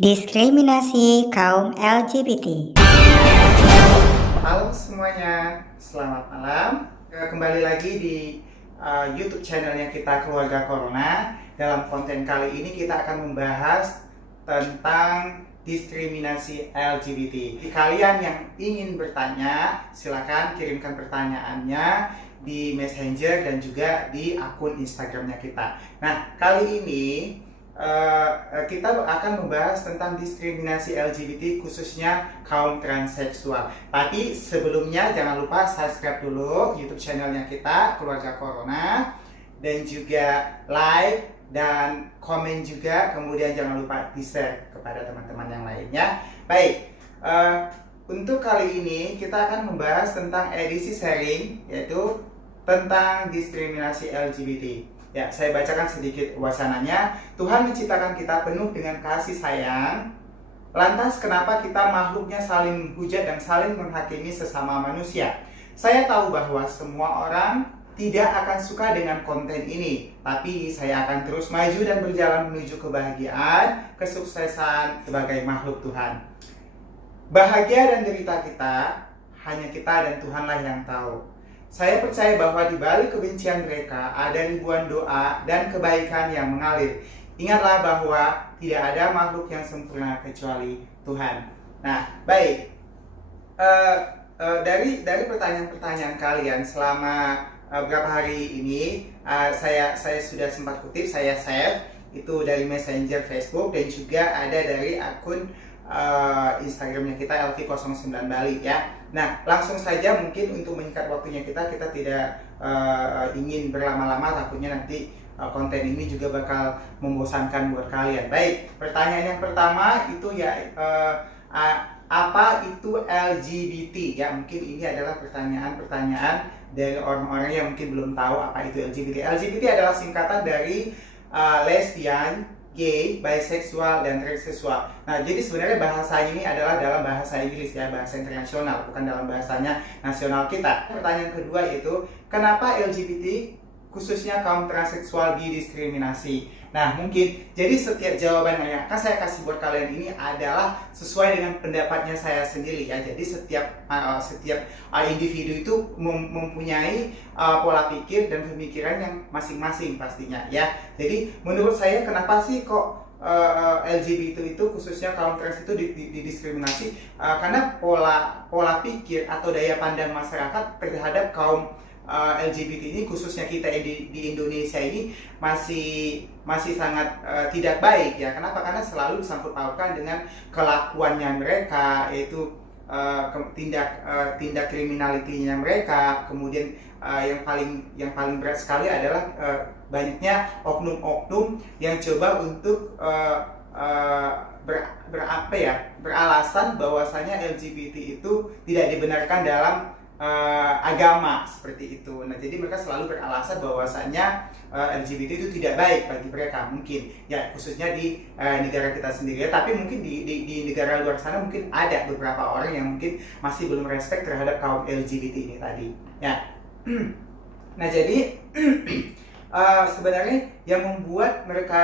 Diskriminasi kaum LGBT. Halo semuanya, selamat malam. Kembali lagi di YouTube channelnya kita Keluarga Corona. Dalam konten kali ini kita akan membahas tentang diskriminasi LGBT. Kalian yang ingin bertanya, silakan kirimkan pertanyaannya di Messenger dan juga di akun Instagramnya kita. Nah, kali ini kita akan membahas tentang diskriminasi LGBT khususnya kaum transseksual. Tapi sebelumnya jangan lupa subscribe dulu YouTube channelnya kita Keluarga Corona, dan juga like dan komen juga. Kemudian jangan lupa di-share kepada teman-teman yang lainnya. Baik, untuk kali ini kita akan membahas tentang edisi sharing, yaitu tentang diskriminasi LGBT. Ya, saya bacakan sedikit wacananya. Tuhan menciptakan kita penuh dengan kasih sayang. Lantas kenapa kita makhluknya saling menghujat dan saling menghakimi sesama manusia? Saya tahu bahwa semua orang tidak akan suka dengan konten ini, tapi saya akan terus maju dan berjalan menuju kebahagiaan, kesuksesan sebagai makhluk Tuhan. Bahagia dan derita kita, hanya kita dan Tuhanlah yang tahu. Saya percaya bahwa di balik kebencian mereka ada ribuan doa dan kebaikan yang mengalir. Ingatlah bahwa tidak ada makhluk yang sempurna kecuali Tuhan. Nah, baik. Dari pertanyaan-pertanyaan kalian selama beberapa hari ini, saya sudah sempat kutip, saya save itu dari Messenger Facebook dan juga ada dari akun Instagramnya kita LV09 Bali ya. Nah, langsung saja mungkin untuk menyingkat waktunya kita tidak ingin berlama-lama, takutnya nanti konten ini juga bakal membosankan buat kalian. Baik, pertanyaan yang pertama itu ya apa itu LGBT ya? Mungkin ini adalah pertanyaan-pertanyaan dari orang-orang yang mungkin belum tahu apa itu LGBT. LGBT adalah singkatan dari lesbian, gay, bisexual, dan transseksual. Nah, jadi sebenarnya bahasa ini adalah dalam bahasa Inggris ya, bahasa internasional, bukan dalam bahasanya nasional kita. Pertanyaan kedua yaitu, kenapa LGBT khususnya kaum transseksual didiskriminasi? Nah, mungkin jadi setiap jawaban yang akan saya kasih buat kalian ini adalah sesuai dengan pendapatnya saya sendiri ya. Jadi setiap individu itu mempunyai pola pikir dan pemikiran yang masing-masing pastinya ya. Jadi menurut saya kenapa sih kok LGBT itu khususnya kaum trans itu didiskriminasi? Karena pola pikir atau daya pandang masyarakat terhadap kaum LGBT ini khususnya kita di Indonesia ini masih sangat tidak baik ya. Kenapa? Karena selalu disangkut pautkan dengan kelakuannya mereka, yaitu tindak kriminalitinya mereka. Kemudian yang paling berat sekali adalah banyaknya oknum-oknum yang coba untuk beralasan bahwasanya LGBT itu tidak dibenarkan dalam agama seperti itu. Nah, jadi mereka selalu beralasan bahwasannya LGBT itu tidak baik bagi mereka, mungkin ya, khususnya di negara kita sendiri. Tapi mungkin di negara luar sana mungkin ada beberapa orang yang mungkin masih belum respect terhadap kaum LGBT ini tadi ya. Nah, jadi sebenarnya yang membuat mereka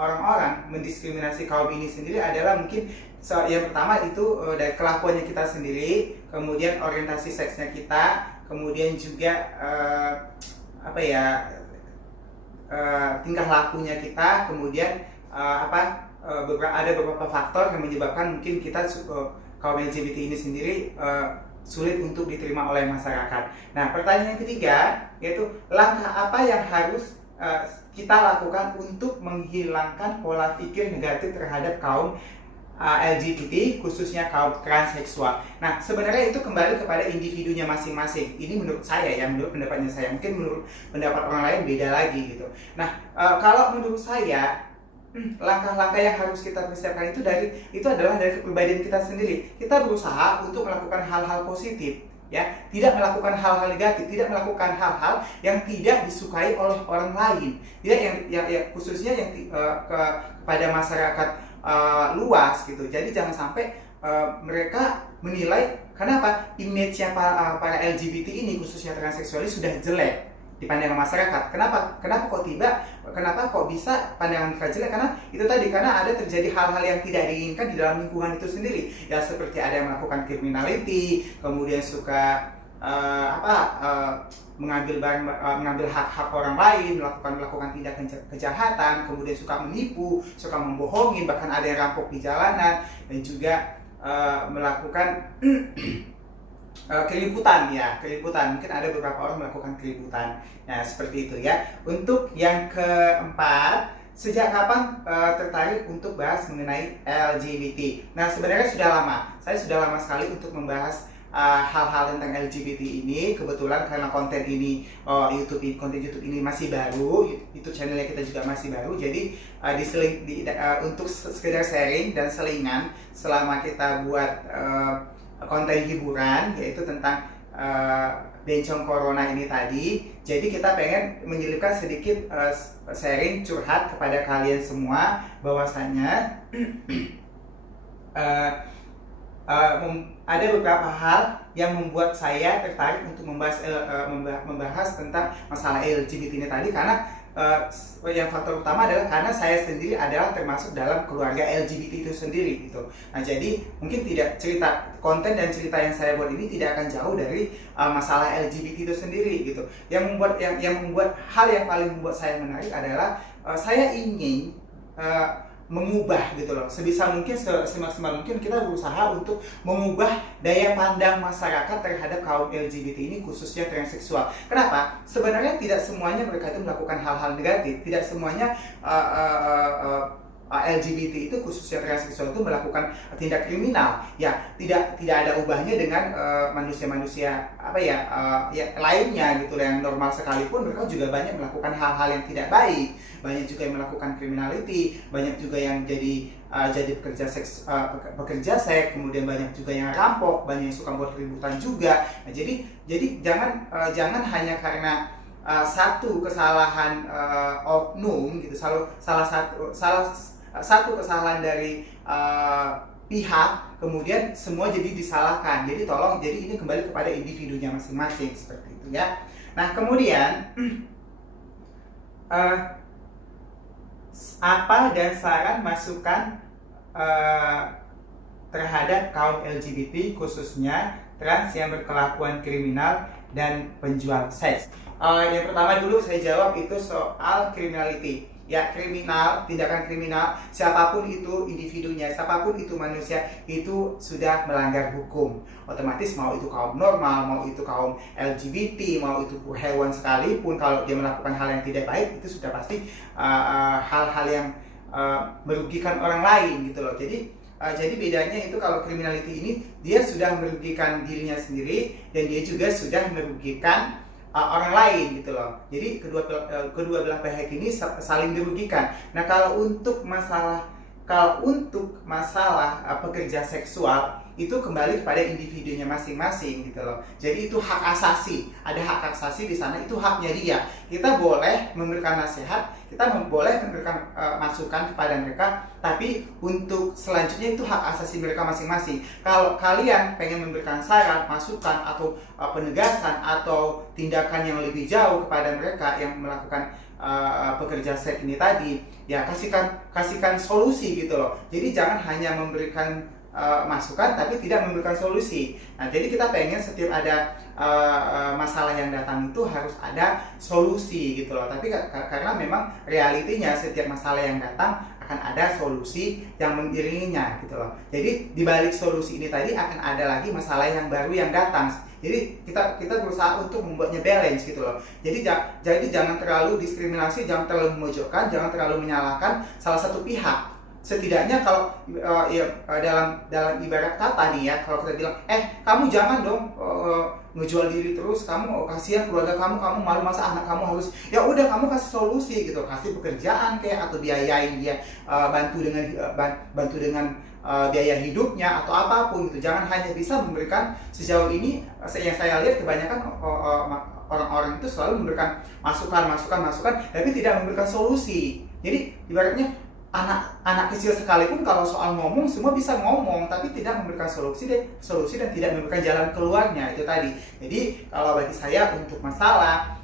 orang-orang mendiskriminasi kaum ini sendiri adalah mungkin yang pertama itu dari kelakuannya kita sendiri, kemudian orientasi seksnya kita, kemudian juga tingkah lakunya kita, kemudian ada beberapa faktor yang menyebabkan mungkin kita kaum LGBT ini sendiri sulit untuk diterima oleh masyarakat. Nah, pertanyaan yang ketiga yaitu langkah apa yang harus kita lakukan untuk menghilangkan pola pikir negatif terhadap kaum LGBT khususnya kaum transseksual. Nah, sebenarnya itu kembali kepada individunya masing-masing. Ini menurut saya ya, menurut pendapatnya saya. Mungkin menurut pendapat orang lain beda lagi gitu. Nah, kalau menurut saya langkah-langkah yang harus kita persiapkan itu adalah dari kepribadian kita sendiri. Kita berusaha untuk melakukan hal-hal positif ya, tidak melakukan hal-hal negatif, tidak melakukan hal-hal yang tidak disukai oleh orang lain, tidak yang khususnya yang kepada masyarakat luas gitu. Jadi jangan sampai mereka menilai, karena apa, image-nya para LGBT ini khususnya transseksual ini sudah jelek di pandangan masyarakat. Kenapa kok bisa pandangan mereka jelek? Karena itu tadi, karena ada terjadi hal-hal yang tidak diinginkan di dalam lingkungan itu sendiri. Ya seperti ada yang melakukan criminality, kemudian suka mengambil hak-hak orang lain, melakukan tindakan kejahatan, kemudian suka menipu, suka membohongi, bahkan ada yang rampok di jalanan, dan juga melakukan keributan. Mungkin ada beberapa orang melakukan keributan. Nah, seperti itu ya. Untuk yang keempat, sejak kapan tertarik untuk bahas mengenai LGBT? Nah, sebenarnya sudah lama. Saya sudah lama sekali untuk membahas hal-hal tentang LGBT ini. Kebetulan karena konten konten YouTube ini masih baru, YouTube channelnya kita juga masih baru. Jadi untuk sekedar sharing dan selingan selama kita buat konten hiburan, yaitu tentang bencong corona ini tadi. Jadi kita pengen menyelipkan sedikit sharing curhat kepada kalian semua, bahwasannya ada beberapa hal yang membuat saya tertarik untuk membahas tentang masalah LGBT ini tadi, karena yang faktor utama adalah karena saya sendiri adalah termasuk dalam keluarga LGBT itu sendiri gitu. Nah, jadi mungkin konten dan cerita yang saya buat ini tidak akan jauh dari masalah LGBT itu sendiri gitu. Yang membuat hal yang paling membuat saya menarik adalah saya ingin mengubah gitu loh, sebisa mungkin, semaksimal mungkin kita berusaha untuk mengubah daya pandang masyarakat terhadap kaum LGBT ini, khususnya transseksual. Kenapa? Sebenarnya tidak semuanya mereka itu melakukan hal-hal negatif, tidak semuanya LGBT itu, khususnya transseksual itu melakukan tindak kriminal. Ya, tidak ada ubahnya dengan manusia-manusia lainnya gitu, yang normal sekalipun mereka juga banyak melakukan hal-hal yang tidak baik. Banyak juga yang melakukan criminality, banyak juga yang jadi pekerja seks, kemudian banyak juga yang rampok, banyak yang suka buat keributan juga. Nah, jadi jangan hanya karena satu kesalahan oknum gitu, satu kesalahan dari pihak, kemudian semua jadi disalahkan. Jadi ini kembali kepada individunya masing-masing, seperti itu ya. Nah, kemudian apa dan saran masukan terhadap kaum LGBT, khususnya trans yang berkelakuan kriminal dan penjual seks? Yang pertama dulu saya jawab itu soal criminality. Ya, tindakan kriminal, siapapun itu individunya, siapapun itu manusia, itu sudah melanggar hukum. Otomatis mau itu kaum normal, mau itu kaum LGBT, mau itu hewan sekalipun, kalau dia melakukan hal yang tidak baik, itu sudah pasti hal-hal yang merugikan orang lain gitu loh. Jadi bedanya itu, kalau criminality ini dia sudah merugikan dirinya sendiri, dan dia juga sudah merugikan orang lain gitu loh. Jadi kedua belah pihak ini saling dirugikan. Nah, kalau untuk masalah pekerja seksual, itu kembali kepada individunya masing-masing gitu loh. Jadi itu hak asasi, ada hak asasi di sana, itu haknya dia. Kita boleh memberikan nasihat, kita boleh memberikan masukan kepada mereka, tapi untuk selanjutnya itu hak asasi mereka masing-masing. Kalau kalian pengen memberikan saran, masukan, atau penegasan, atau tindakan yang lebih jauh kepada mereka yang melakukan pekerja seks ini tadi, ya kasihkan solusi gitu loh. Jadi jangan hanya memberikan masukan tapi tidak memberikan solusi. Nah, jadi kita pengen setiap ada masalah yang datang itu harus ada solusi gitu loh. Tapi karena memang realitinya setiap masalah yang datang akan ada solusi yang mengiringinya gitu loh. Jadi di balik solusi ini tadi akan ada lagi masalah yang baru yang datang. Jadi kita berusaha untuk membuatnya balance gitu loh. Jadi jangan terlalu diskriminasi, jangan terlalu memojokkan, jangan terlalu menyalahkan salah satu pihak. Setidaknya kalau dalam ibarat kata nih ya, kalau kita bilang, kamu jangan dong ngejual diri terus, kamu kasihan keluarga kamu malu, masa anak kamu harus, ya udah kamu kasih solusi gitu, kasih pekerjaan kayak, atau biayain dia, bantu dengan biaya hidupnya atau apapun gitu. Jangan hanya bisa memberikan, sejauh ini yang saya lihat kebanyakan orang-orang itu selalu memberikan masukan, tapi tidak memberikan solusi. Jadi ibaratnya anak kecil sekalipun kalau soal ngomong semua bisa ngomong, tapi tidak memberikan solusi dan tidak memberikan jalan keluarnya, itu tadi. Jadi kalau bagi saya untuk masalah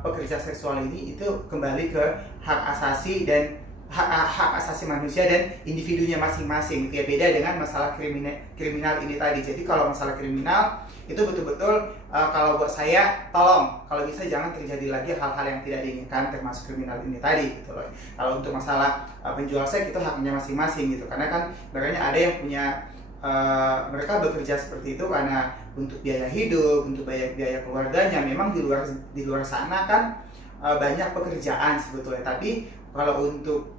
pekerja seksual ini itu kembali ke hak asasi dan hak asasi manusia dan individunya masing-masing. Ya, beda dengan masalah kriminal ini tadi. Jadi kalau masalah kriminal itu betul-betul kalau buat saya, tolong kalau bisa jangan terjadi lagi hal-hal yang tidak diinginkan termasuk kriminal ini tadi gitu loh. Kalau untuk masalah penjual seks itu haknya masing-masing gitu, karena kan barangnya ada yang punya mereka bekerja seperti itu karena untuk biaya hidup, untuk biaya keluarganya. Memang di luar sana kan banyak pekerjaan sebetulnya, tapi kalau untuk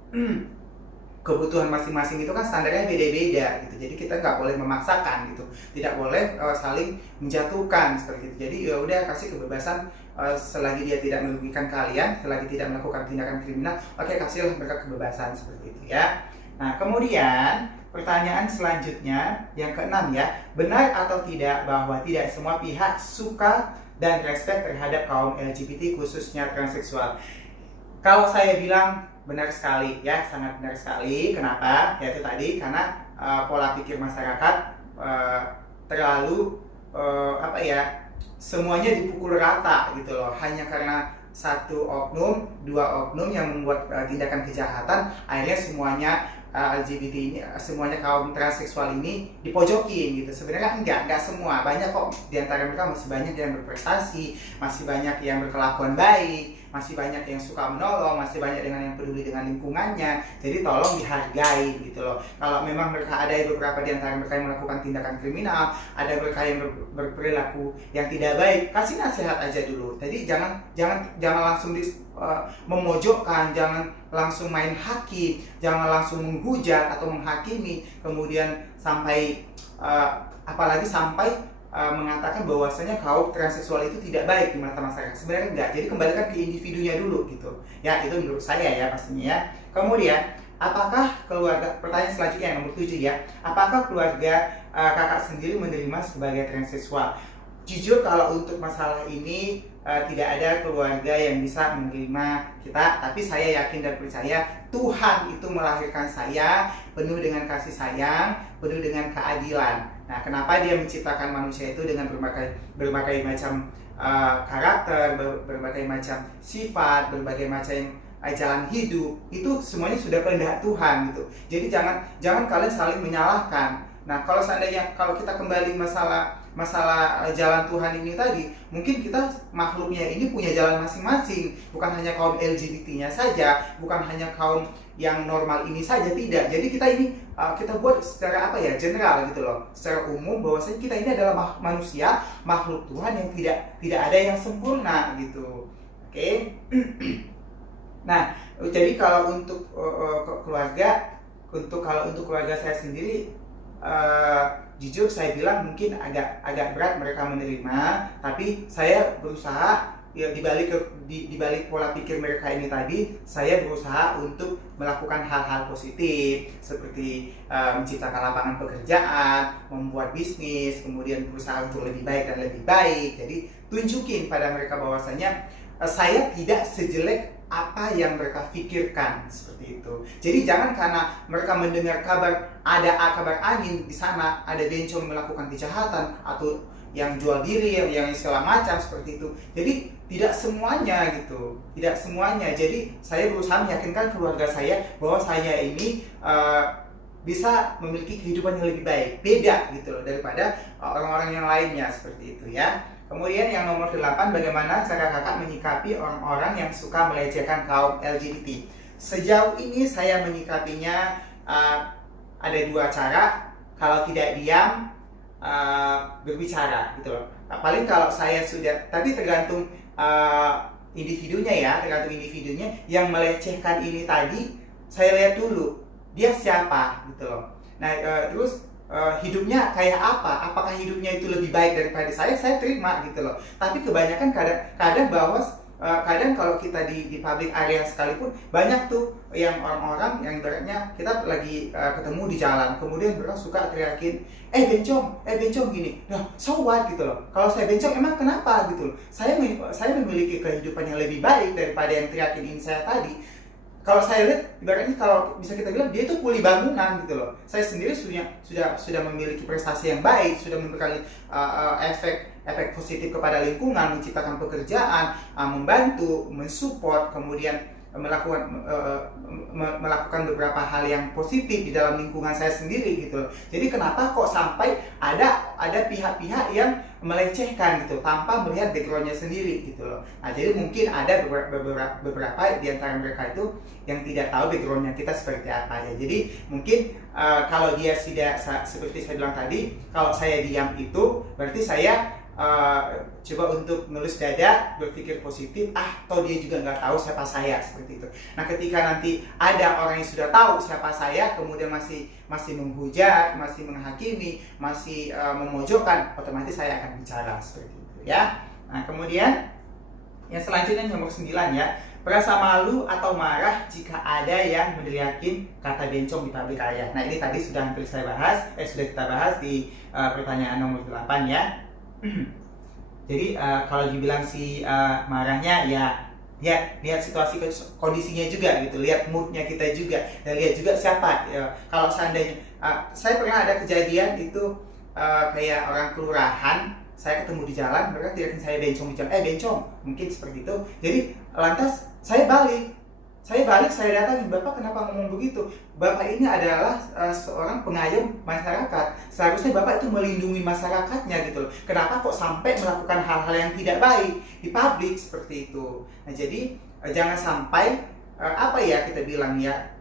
kebutuhan masing-masing itu kan standarnya beda-beda gitu. Jadi kita nggak boleh memaksakan gitu, tidak boleh saling menjatuhkan seperti itu. Jadi ya udah, kasih kebebasan selagi dia tidak merugikan kalian, selagi tidak melakukan tindakan kriminal, oke, kasihlah mereka kebebasan seperti itu ya. Nah, kemudian pertanyaan selanjutnya yang keenam ya, benar atau tidak bahwa tidak semua pihak suka dan respect terhadap kaum LGBT khususnya transseksual? Kalau saya bilang benar sekali ya, sangat benar sekali. Kenapa? Yaitu tadi karena pola pikir masyarakat terlalu semuanya dipukul rata gitu loh, hanya karena satu oknum, dua oknum yang membuat tindakan kejahatan, akhirnya semuanya LGBT ini, semuanya kaum transseksual ini dipojokin gitu. Sebenarnya enggak semua, banyak kok di antara mereka, masih banyak yang berprestasi, masih banyak yang berkelakuan baik, masih banyak yang suka menolong, masih banyak yang peduli dengan lingkungannya. Jadi tolong dihargai gitu loh. Kalau memang mereka ada beberapa di antara mereka yang melakukan tindakan kriminal, ada mereka yang berperilaku yang tidak baik, kasih nasihat aja dulu. Jadi jangan langsung memojokkan, jangan langsung main hakim, jangan langsung menghujat atau menghakimi, kemudian sampai apalagi sampai mengatakan bahwasanya kaum transseksual itu tidak baik di mata masyarakat. Sebenarnya enggak. Jadi kembalikan ke individunya dulu gitu. Ya, itu menurut saya ya pastinya ya. Kemudian, apakah keluarga, pertanyaan selanjutnya yang nomor 7 ya, apakah keluarga kakak sendiri menerima sebagai transseksual? Jujur kalau untuk masalah ini tidak ada keluarga yang bisa menerima kita, tapi saya yakin dan percaya Tuhan itu melahirkan saya penuh dengan kasih sayang, penuh dengan keadilan. Nah, kenapa Dia menciptakan manusia itu dengan berbagai macam karakter, berbagai macam sifat, berbagai macam jalan hidup, itu semuanya sudah kehendak Tuhan gitu. Jadi jangan kalian saling menyalahkan. Nah, kalau seandainya kita kembali masalah jalan Tuhan ini tadi, mungkin kita makhluknya ini punya jalan masing-masing, bukan hanya kaum LGBT-nya saja, bukan hanya kaum yang normal ini saja, tidak. Jadi kita ini kita buat secara general gitu loh, secara umum, bahwasanya kita ini adalah manusia, makhluk Tuhan yang tidak ada yang sempurna gitu. Oke. Nah, jadi kalau untuk keluarga, kalau untuk keluarga saya sendiri, jujur saya bilang mungkin agak berat mereka menerima, tapi saya berusaha ya, di balik pola pikir mereka ini tadi, saya berusaha untuk melakukan hal-hal positif seperti menciptakan lapangan pekerjaan, membuat bisnis, kemudian berusaha untuk lebih baik dan lebih baik. Jadi tunjukin pada mereka bahwasanya saya tidak sejelek apa yang mereka pikirkan, seperti itu. Jadi jangan karena mereka mendengar kabar kabar angin di sana, ada bencong melakukan kejahatan atau yang jual diri, yang segala macam seperti itu. Jadi tidak semuanya gitu, tidak semuanya. Jadi saya berusaha meyakinkan keluarga saya bahwa saya ini bisa memiliki kehidupan yang lebih baik, beda gitu loh daripada orang-orang yang lainnya, seperti itu ya. Kemudian yang nomor 8, bagaimana cara kakak menyikapi orang-orang yang suka melecehkan kaum LGBT? Sejauh ini saya menyikapinya ada 2 cara. Kalau tidak diam, berbicara gitu loh. Paling kalau saya sudah, tapi tergantung individunya ya, tergantung individunya. Yang melecehkan ini tadi, saya lihat dulu dia siapa gitu loh. Nah, terus hidupnya kayak apa? Apakah hidupnya itu lebih baik daripada saya terima gitu loh. Tapi kebanyakan kadang kalau kita di public area sekalipun, banyak tuh yang orang-orang yang ibaratnya kita lagi ketemu di jalan, kemudian mereka suka teriakin, bencong gini. Nah, so what gitu loh. Kalau saya bencong emang kenapa gitu loh. Saya memiliki kehidupan yang lebih baik daripada yang teriakin ini saya tadi. kalau saya lihat ibaratnya kalau bisa kita bilang dia itu kuli bangunan gitu loh. Saya sendiri sudah memiliki prestasi yang baik, sudah memberikan efek positif kepada lingkungan, menciptakan pekerjaan, membantu, mensupport, kemudian melakukan beberapa hal yang positif di dalam lingkungan saya sendiri gitu loh. Jadi kenapa kok sampai ada pihak-pihak yang melecehkan gitu tanpa melihat backgroundnya sendiri gitu loh. Nah, jadi mungkin ada beberapa di antara mereka itu yang tidak tahu backgroundnya kita seperti apa ya. Jadi mungkin kalau dia tidak seperti saya bilang tadi, kalau saya diam itu berarti saya coba untuk nulis dada, berpikir positif, toh dia juga nggak tahu siapa saya, seperti itu. Nah, ketika nanti ada orang yang sudah tahu siapa saya, kemudian masih menghujat, masih menghakimi, masih memojokkan, otomatis saya akan bicara seperti itu ya. Nah, kemudian yang selanjutnya nomor 9 ya, merasa malu atau marah jika ada yang meneriakin kata bencong di pabrik karya. Nah, ini tadi sudah hampir saya bahas, sudah kita bahas di pertanyaan nomor 8 ya. Jadi kalau dibilang marahnya ya lihat situasi kondisinya juga gitu, lihat moodnya kita juga, dan lihat juga siapa. Kalau seandainya saya pernah ada kejadian itu kayak orang kelurahan, saya ketemu di jalan, mereka teriakin saya bencong di jalan, bencong, mungkin seperti itu. Jadi lantas saya balik, saya datangin, Bapak kenapa ngomong begitu? Bapak ini adalah seorang pengayom masyarakat. Seharusnya Bapak itu melindungi masyarakatnya gitu loh. Kenapa kok sampai melakukan hal-hal yang tidak baik di publik seperti itu? Nah, jadi jangan sampai kita bilang ya,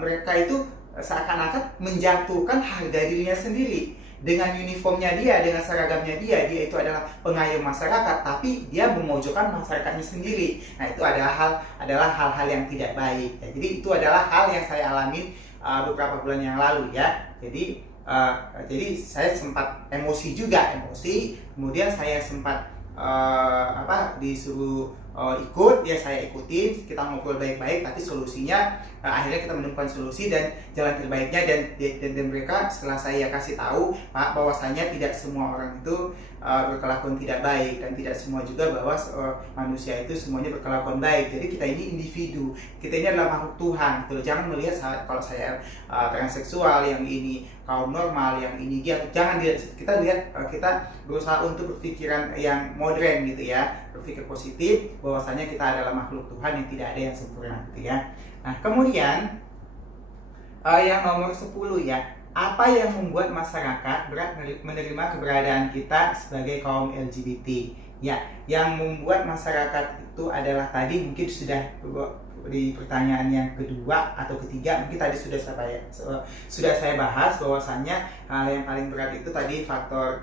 mereka itu seakan-akan menjatuhkan harga dirinya sendiri. Dengan uniformnya dia, dengan seragamnya dia itu adalah pengayom masyarakat, tapi dia memojokkan masyarakatnya sendiri. Nah, itu adalah hal-hal yang tidak baik. Ya, jadi itu adalah hal yang saya alami beberapa bulan yang lalu ya. Jadi saya sempat emosi, kemudian saya sempat disuruh ikut, ya saya ikutin, kita ngobrol baik-baik, tapi solusinya akhirnya kita menemukan solusi dan jalan terbaiknya, dan mereka setelah saya kasih tahu Pak bahwasanya tidak semua orang itu berkelakuan tidak baik, dan tidak semua juga bahwa manusia itu semuanya berkelakuan baik. Jadi kita ini individu, kita ini adalah makhluk Tuhan gitu. Jangan melihat kalau saya transseksual, yang ini kaum normal, yang ini dia, jangan dilihat. Kita lihat, kita berusaha untuk berpikiran yang modern gitu ya, berpikir positif bahwasanya kita adalah makhluk Tuhan yang tidak ada yang sempurna gitu ya. Nah, kemudian yang nomor 10 ya, apa yang membuat masyarakat berat menerima keberadaan kita sebagai kaum LGBT? Ya, yang membuat masyarakat itu adalah tadi mungkin sudah di pertanyaan yang kedua atau ketiga, mungkin tadi sudah saya bahas bahwasannya hal yang paling berat itu tadi faktor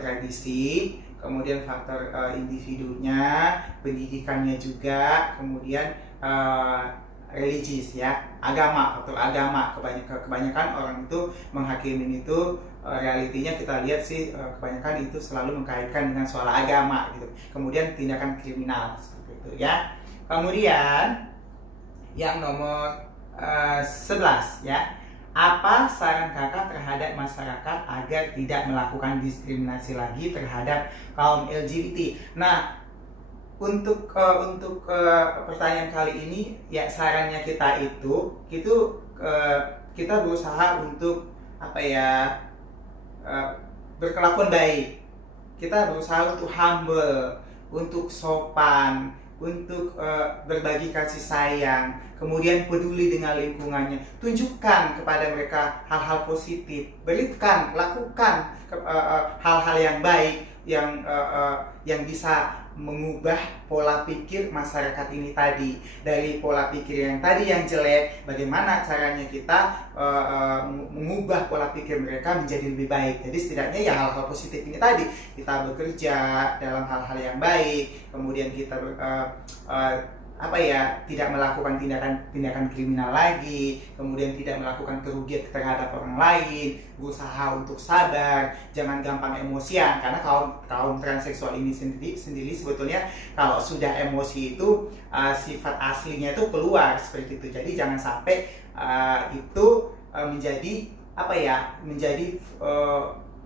tradisi, kemudian faktor individunya, pendidikannya juga, kemudian religius ya, faktor agama. Kebanyakan orang itu menghakimi itu, realitinya kita lihat sih kebanyakan itu selalu mengkaitkan dengan soal agama gitu. Kemudian tindakan kriminal seperti itu ya. Kemudian yang nomor 11 ya, apa saran kakak terhadap masyarakat agar tidak melakukan diskriminasi lagi terhadap kaum LGBT? Nah, untuk pertanyaan kali ini ya, sarannya kita itu kita berusaha untuk berkelakuan baik. Kita berusaha untuk humble, untuk sopan, untuk berbagi kasih sayang, kemudian peduli dengan lingkungannya. Tunjukkan kepada mereka hal-hal positif, lakukan hal-hal yang baik yang bisa mengubah pola pikir masyarakat ini tadi. Dari pola pikir yang tadi yang jelek, bagaimana caranya kita mengubah pola pikir mereka menjadi lebih baik. Jadi setidaknya ya hal-hal positif ini tadi, kita bekerja dalam hal-hal yang baik, kemudian kita tidak melakukan tindakan kriminal lagi, kemudian tidak melakukan kerugian terhadap orang lain, berusaha untuk sabar, jangan gampang emosian, karena kaum transseksual ini sendiri sebetulnya kalau sudah emosi itu sifat aslinya itu keluar seperti itu. Jadi jangan sampai itu menjadi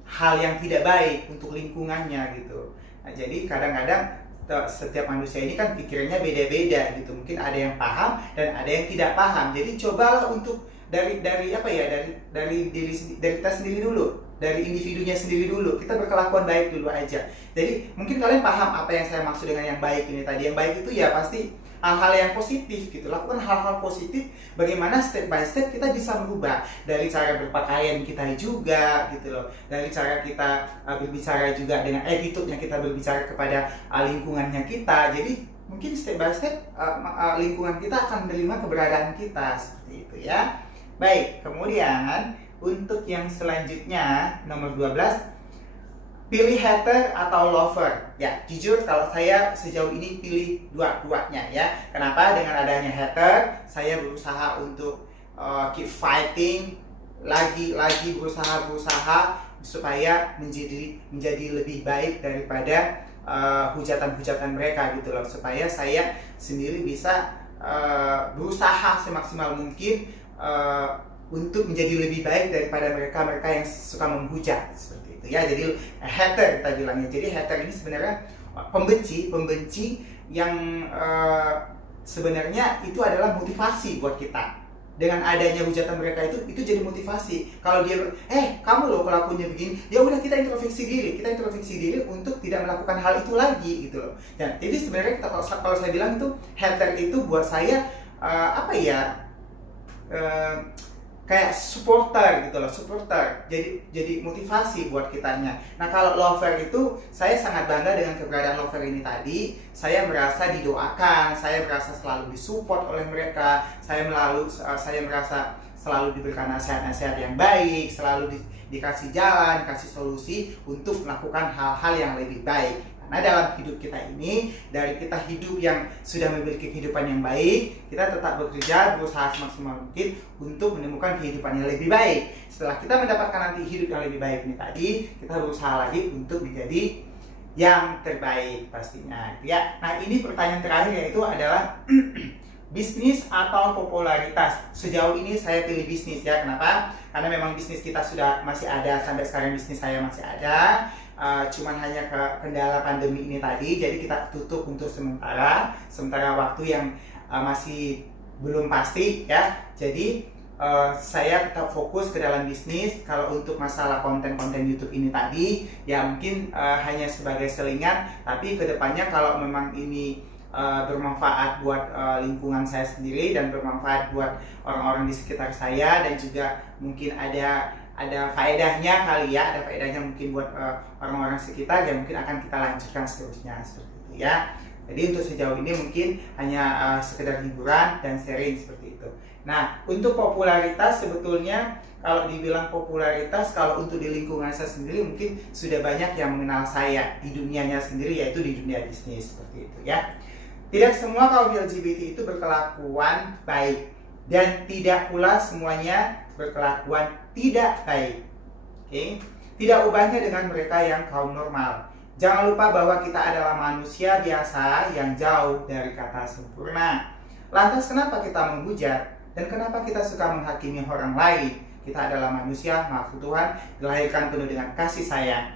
hal yang tidak baik untuk lingkungannya gitu. Nah, jadi kadang-kadang setiap manusia ini kan pikirannya beda-beda gitu. Mungkin ada yang paham dan ada yang tidak paham. Jadi cobalah untuk dari apa ya, dari dari kita sendiri dulu, dari individunya sendiri dulu. Kita berkelakuan baik dulu aja. Jadi mungkin kalian paham apa yang saya maksud dengan yang baik ini tadi. Yang baik itu ya pasti hal-hal yang positif gitu. Lakukan hal-hal positif, bagaimana step by step kita bisa merubah dari cara berpakaian kita juga gitu loh, dari cara kita berbicara juga, dengan attitude yang kita berbicara kepada lingkungannya kita. Jadi mungkin step by step lingkungan kita akan menerima keberadaan kita seperti itu ya. Baik, kemudian untuk yang selanjutnya nomor 12, pilih hater atau lover. Ya, jujur kalau saya sejauh ini pilih dua-duanya ya. Kenapa? Dengan adanya hater, saya berusaha untuk keep fighting, lagi berusaha supaya menjadi lebih baik daripada hujatan-hujatan mereka gitu loh. Supaya saya sendiri bisa berusaha semaksimal mungkin untuk menjadi lebih baik daripada mereka yang suka menghujat seperti itu ya. Jadi hater kita bilangnya. Jadi hater ini sebenarnya pembenci yang sebenarnya itu adalah motivasi buat kita. Dengan adanya hujatan mereka itu jadi motivasi. Kalau dia kamu loh kelakuannya begini, ya udah kita introspeksi diri untuk tidak melakukan hal itu lagi gitu loh. Dan jadi sebenarnya kalau saya bilang itu hater itu buat saya kayak supporter gitu loh, jadi motivasi buat kitanya. Nah kalau lover itu, saya sangat bangga dengan keberadaan lover ini tadi. Saya merasa didoakan, saya merasa selalu disupport oleh mereka, saya merasa selalu diberikan nasihat-nasihat yang baik, selalu dikasih jalan, dikasih solusi untuk melakukan hal-hal yang lebih baik. Nah dalam hidup kita ini, dari kita hidup yang sudah memiliki kehidupan yang baik, kita tetap berusaha semaksimal mungkin untuk menemukan kehidupan yang lebih baik. Setelah kita mendapatkan nanti hidup yang lebih baik ini tadi, kita berusaha lagi untuk menjadi yang terbaik pastinya ya. Nah ini pertanyaan terakhir, yaitu adalah bisnis atau popularitas. Sejauh ini saya pilih bisnis ya. Kenapa? Karena memang bisnis kita masih ada, sampai sekarang bisnis saya masih ada. Cuman hanya kendala pandemi ini tadi, jadi kita tutup untuk sementara waktu yang masih belum pasti ya. Jadi saya tetap fokus ke dalam bisnis. Kalau untuk masalah konten-konten YouTube ini tadi ya mungkin hanya sebagai selingan, tapi kedepannya kalau memang ini bermanfaat buat lingkungan saya sendiri dan bermanfaat buat orang-orang di sekitar saya, dan juga mungkin ada faedahnya kali ya, ada faedahnya mungkin buat orang-orang sekitar, ya mungkin akan kita lanjutkan seterusnya seperti itu ya. Jadi untuk sejauh ini mungkin hanya sekedar hiburan dan sharing seperti itu. Nah untuk popularitas, sebetulnya kalau dibilang popularitas, kalau untuk di lingkungan saya sendiri mungkin sudah banyak yang mengenal saya di dunianya sendiri, yaitu di dunia bisnis seperti itu ya. Tidak semua kaum LGBT itu berkelakuan baik, dan tidak pula semuanya berkelakuan tidak baik. Oke? Tidak ubahnya dengan mereka yang kaum normal. Jangan lupa bahwa kita adalah manusia biasa yang jauh dari kata sempurna. Lantas kenapa kita menghujat? Dan kenapa kita suka menghakimi orang lain? Kita adalah manusia, makhluk Tuhan, dilahirkan penuh dengan kasih sayang.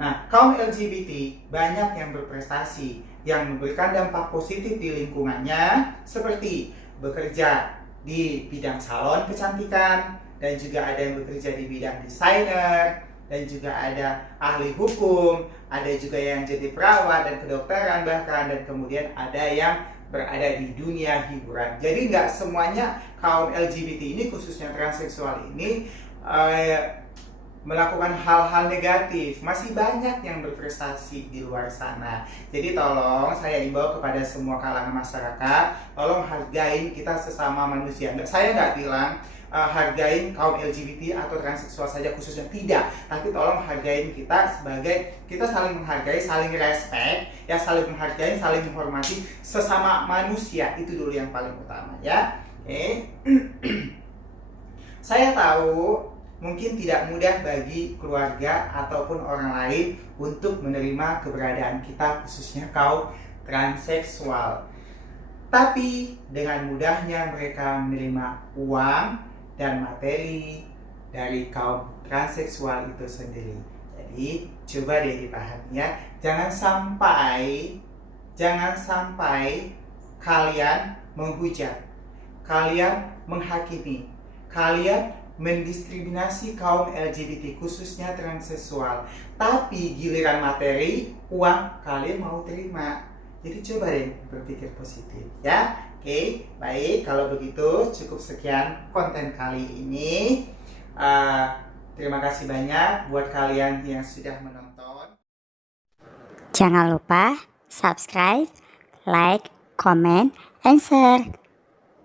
Nah, kaum LGBT banyak yang berprestasi, yang memberikan dampak positif di lingkungannya, seperti bekerja di bidang salon kecantikan, dan juga ada yang bekerja di bidang desainer, dan juga ada ahli hukum, ada juga yang jadi perawat dan kedokteran bahkan, dan kemudian ada yang berada di dunia hiburan. Jadi nggak semuanya kaum LGBT ini, khususnya transseksual ini, melakukan hal-hal negatif. Masih banyak yang berprestasi di luar sana. Jadi tolong saya imbau kepada semua kalangan masyarakat, tolong hargain kita sesama manusia. Saya nggak bilang hargain kaum LGBT atau transseksual saja khususnya, tidak. Tapi tolong hargain kita sebagai, kita saling menghargai, saling respect, ya, saling menghargai, saling menghormati sesama manusia. Itu dulu yang paling utama ya. Oke. Saya tahu mungkin tidak mudah bagi keluarga ataupun orang lain untuk menerima keberadaan kita, khususnya kaum transseksual. Tapi dengan mudahnya mereka menerima uang dan materi dari kaum transseksual itu sendiri. Jadi coba deh dipahami ya, jangan sampai Jangan sampai kalian menghujat, kalian menghakimi, kalian mendiskriminasi kaum LGBT khususnya transseksual. Tapi giliran materi, uang kalian mau terima. Jadi coba deh berpikir positif ya. Oke, baik, kalau begitu cukup sekian konten kali ini. Terima kasih banyak buat kalian yang sudah menonton. Jangan lupa subscribe, like, comment, and share.